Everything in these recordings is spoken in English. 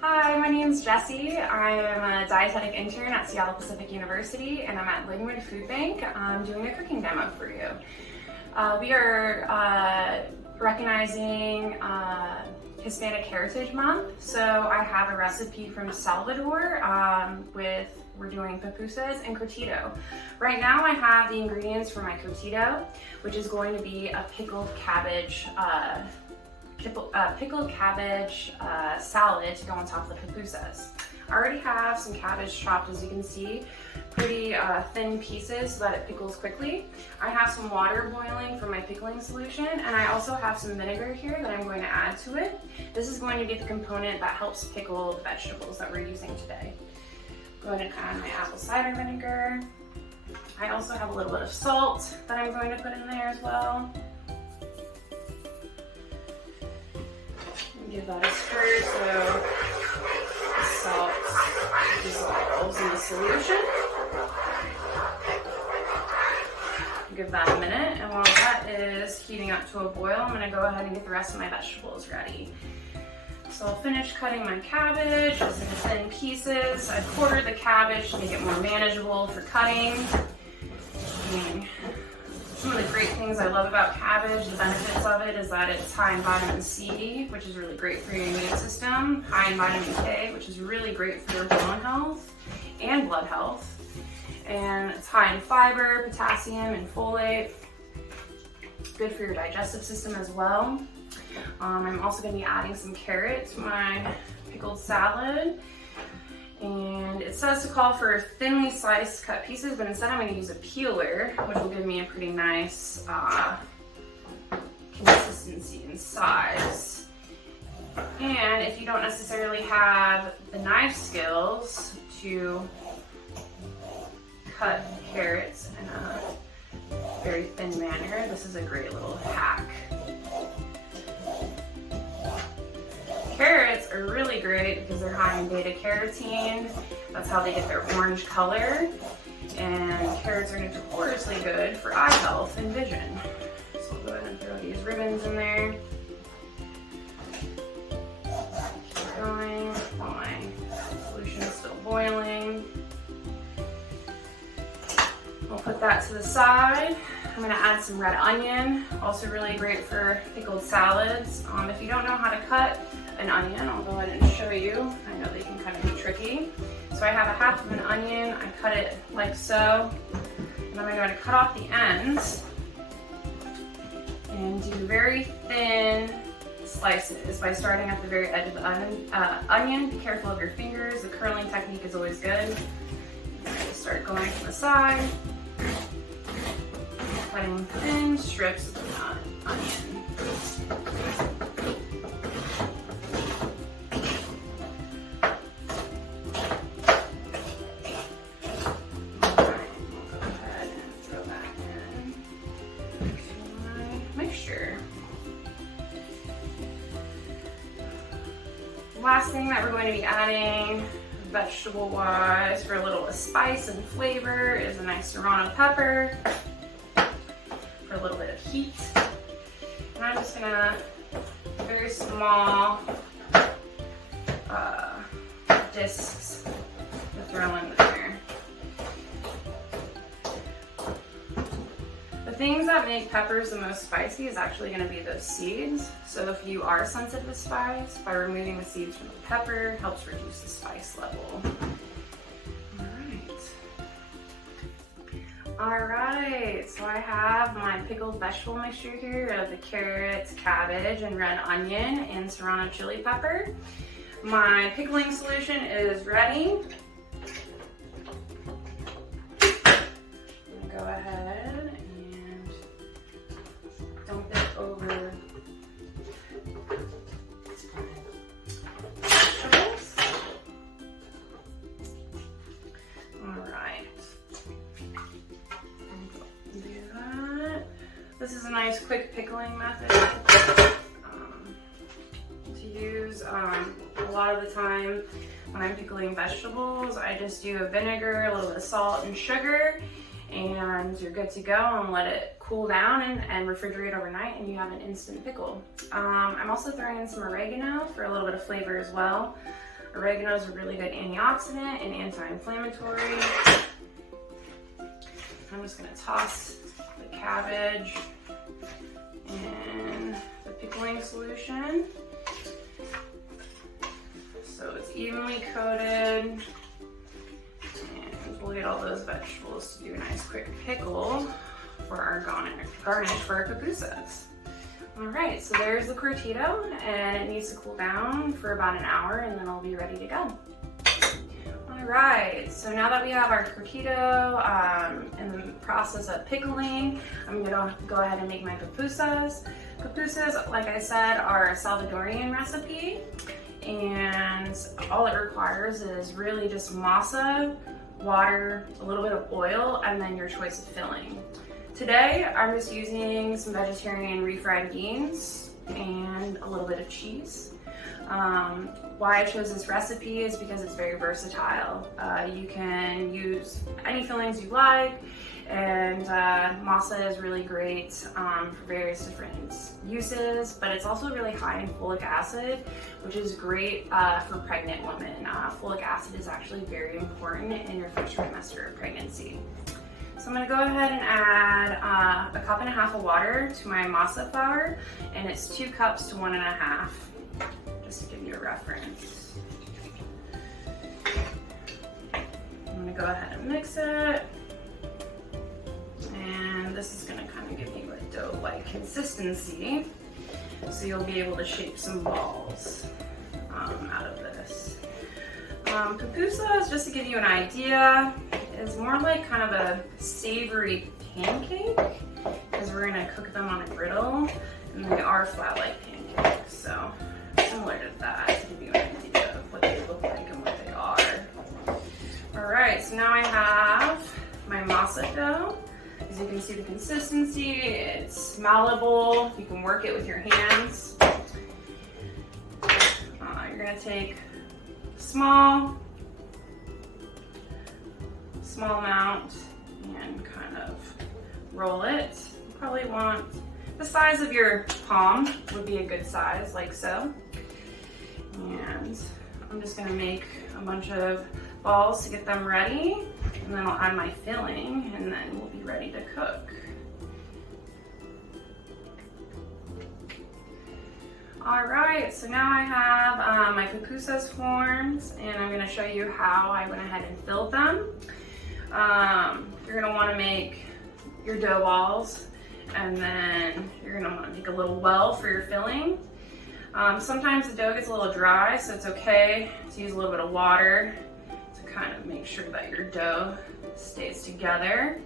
Hi, my name is Jessie. I am a dietetic intern at Seattle Pacific University, and I'm at Lynnwood Food Bank. I'm doing a cooking demo for you. We are recognizing Hispanic Heritage Month, so I have a recipe from Salvador we're doing pupusas and curtido. Right now I have the ingredients for my curtido, which is going to be a pickled cabbage salad to go on top of the pupusas. I already have some cabbage chopped, as you can see, pretty thin pieces so that it pickles quickly. I have some water boiling for my pickling solution, and I also have some vinegar here that I'm going to add to it. This is going to be the component that helps pickle the vegetables that we're using today. I'm going to add my apple cider vinegar. I also have a little bit of salt that I'm going to put in there as well. Give that a stir so the salt dissolves in the solution. Give that a minute, and while that is heating up to a boil, I'm going to go ahead and get the rest of my vegetables ready. So I'll finish cutting my cabbage into thin pieces. I've quartered the cabbage to make it more manageable for cutting. Some of the great things I love about cabbage, the benefits of it, is that it's high in vitamin C, which is really great for your immune system, high in vitamin K, which is really great for your bone health and blood health, and it's high in fiber, potassium, and folate, good for your digestive system as well. I'm also going to be adding some carrot to my pickled salad. And it says to call for thinly sliced cut pieces, but instead I'm going to use a peeler, which will give me a pretty nice consistency and size. And if you don't necessarily have the knife skills to cut carrots in a very thin manner, this is a great little hack. Carrots are really great because they're high in beta carotene. That's how they get their orange color. And carrots are notoriously good for eye health and vision. So we'll go ahead and throw these ribbons in there. Keep going while my solution is still boiling. We'll put that to the side. I'm going to add some red onion, also really great for pickled salads. If you don't know how to cut an onion, I'll go ahead and show you. I know they can kind of be tricky. So I have a half of an onion, I cut it like so, and I'm going to cut off the ends and do very thin slices by starting at the very edge of the onion. Be careful of your fingers, the curling technique is always good. Just start going from the side, cutting thin strips of the onion. Last thing that we're going to be adding vegetable-wise for a little spice and flavor is a nice serrano pepper for a little bit of heat. And I'm just gonna very small discs to throw in there. The things that make peppers the most spicy is actually going to be those seeds. So if you are sensitive to spice, by removing the seeds from the pepper helps reduce the spice level. Alright, so I have my pickled vegetable mixture here of the carrots, cabbage, and red onion and serrano chili pepper. My pickling solution is ready. I'm going to go ahead and dump it over vegetables. Alright. Do that. This is a nice quick pickling method to use. A lot of the time when I'm pickling vegetables, I just do a vinegar, a little bit of salt and sugar, and you're good to go, and let it cool down and refrigerate overnight, and you have an instant pickle. I'm also throwing in some oregano for a little bit of flavor as well. Oregano is a really good antioxidant and anti-inflammatory. I'm just gonna toss the cabbage in the pickling solution. So it's evenly coated. And we'll get all those vegetables to do a nice quick pickle for our garnish for our pupusas. All right, so there's the curtido, and it needs to cool down for about an hour, and then it'll be ready to go. All right, so now that we have our curtido in the process of pickling, I'm gonna go ahead and make my pupusas. Pupusas, like I said, are a Salvadorian recipe, and all it requires is really just masa, water, a little bit of oil, and then your choice of filling. Today, I'm just using some vegetarian refried beans and a little bit of cheese. Why I chose this recipe is because it's very versatile. You can use any fillings you like, and masa is really great for various different uses, but it's also really high in folic acid, which is great for pregnant women. Folic acid is actually very important in your first trimester of pregnancy. So I'm gonna go ahead and add a cup and a half of water to my masa flour, and it's 2 cups to 1.5, just to give you a reference. I'm gonna go ahead and mix it, and this is gonna kind of give you a dough-like consistency, so you'll be able to shape some balls out of this. Pupusas, just to give you an idea, is more like kind of a savory pancake, because we're gonna cook them on a griddle, and they are flat like pancakes, so similar to that, to give you an idea of what they look like and what they are. All right, so now I have my masa dough. As you can see the consistency, it's malleable, you can work it with your hands. You're gonna take small amount and kind of roll it. You probably want the size of your palm would be a good size, like so. And I'm just gonna make a bunch of balls to get them ready, and then I'll add my filling, and then we'll be ready to cook. All right, so now I have my pupusas formed, and I'm gonna show you how I went ahead and filled them. You're gonna wanna make your dough balls, and then you're gonna wanna make a little well for your filling. Sometimes the dough gets a little dry, so it's okay to use a little bit of water to kind of make sure that your dough stays together.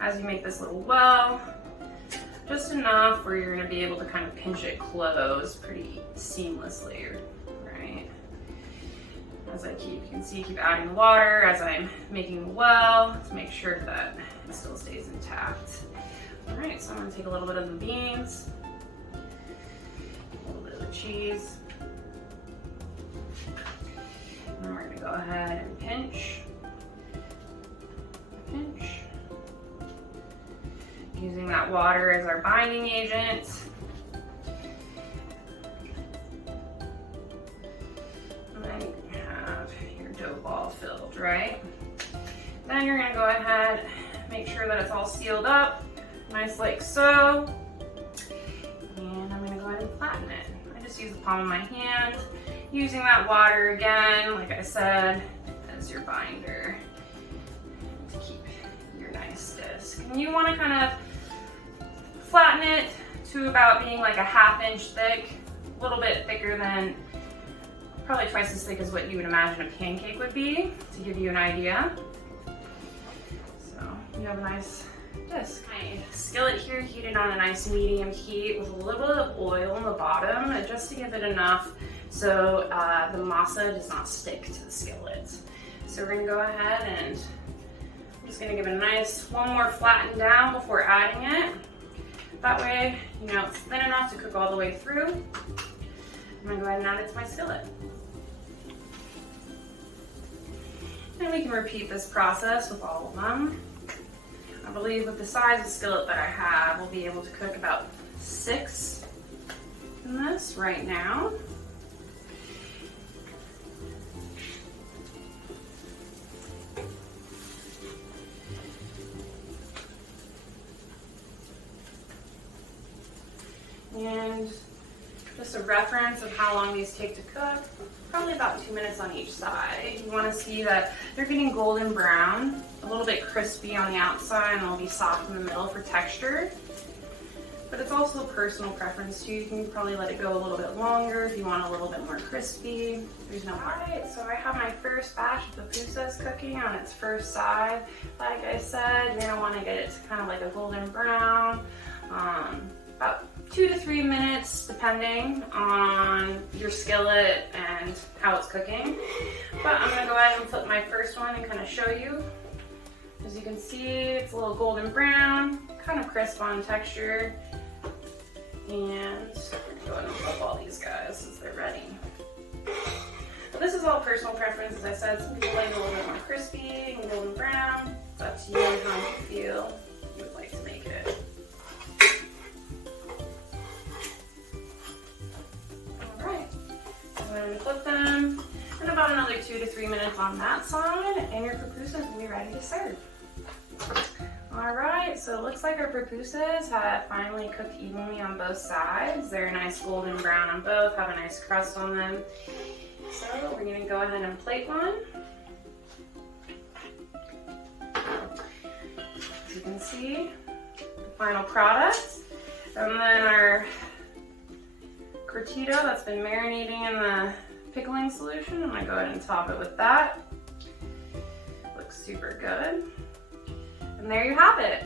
As you make this little well, just enough where you're gonna be able to kind of pinch it close pretty seamlessly, right? As you can see, keep adding water as I'm making the well to make sure that it still stays intact. All right, so I'm gonna take a little bit of the beans, a little bit of the cheese, and then we're gonna go ahead and pinch, using that water as our binding agent. Dough ball filled, right? Then you're gonna go ahead, make sure that it's all sealed up, nice like so. And I'm gonna go ahead and flatten it. I just use the palm of my hand, using that water again, like I said, as your binder to keep your nice disc. And you wanna kind of flatten it to about being like a 1/2 inch thick, a little bit thicker than, probably twice as thick as what you would imagine a pancake would be, to give you an idea. So you have a nice disc. My skillet here heated on a nice medium heat with a little bit of oil on the bottom, just to give it enough so the masa does not stick to the skillet. So we're gonna go ahead and I'm just gonna give it a nice one more flatten down before adding it. That way, you know, it's thin enough to cook all the way through. I'm gonna go ahead and add it to my skillet. And we can repeat this process with all of them. I believe with the size of skillet that I have, we'll be able to cook about 6 in this right now. And just a reference of how long these take to cook, probably about 2 minutes on each side. You want to see that they're getting golden brown, a little bit crispy on the outside, and they'll be soft in the middle for texture. But it's also personal preference too. You can probably let it go a little bit longer if you want a little bit more crispy. There's no harm. Alright, so I have my first batch of pupusas cooking on its first side. Like I said, you're gonna want to get it to kind of like a golden brown. About 2 to 3 minutes depending on your skillet and how it's cooking. But I'm gonna go ahead and flip my first one and kind of show you. As you can see, it's a little golden brown, kind of crisp on texture. And I'm gonna go ahead and flip all these guys as they're ready. But this is all personal preference, as I said. Some people like it a little bit more crispy and golden brown. It's up to you and how you feel you would like to make it. Alright, so I'm going to flip them, and about another 2 to 3 minutes on that side, and your pupusas will be ready to serve. Alright, so it looks like our pupusas have finally cooked evenly on both sides. They're a nice golden brown on both, have a nice crust on them. So we're going to go ahead and plate one. As you can see, the final product. And then our Curtido that's been marinating in the pickling solution. I'm going to go ahead and top it with that. Looks super good. And there you have it.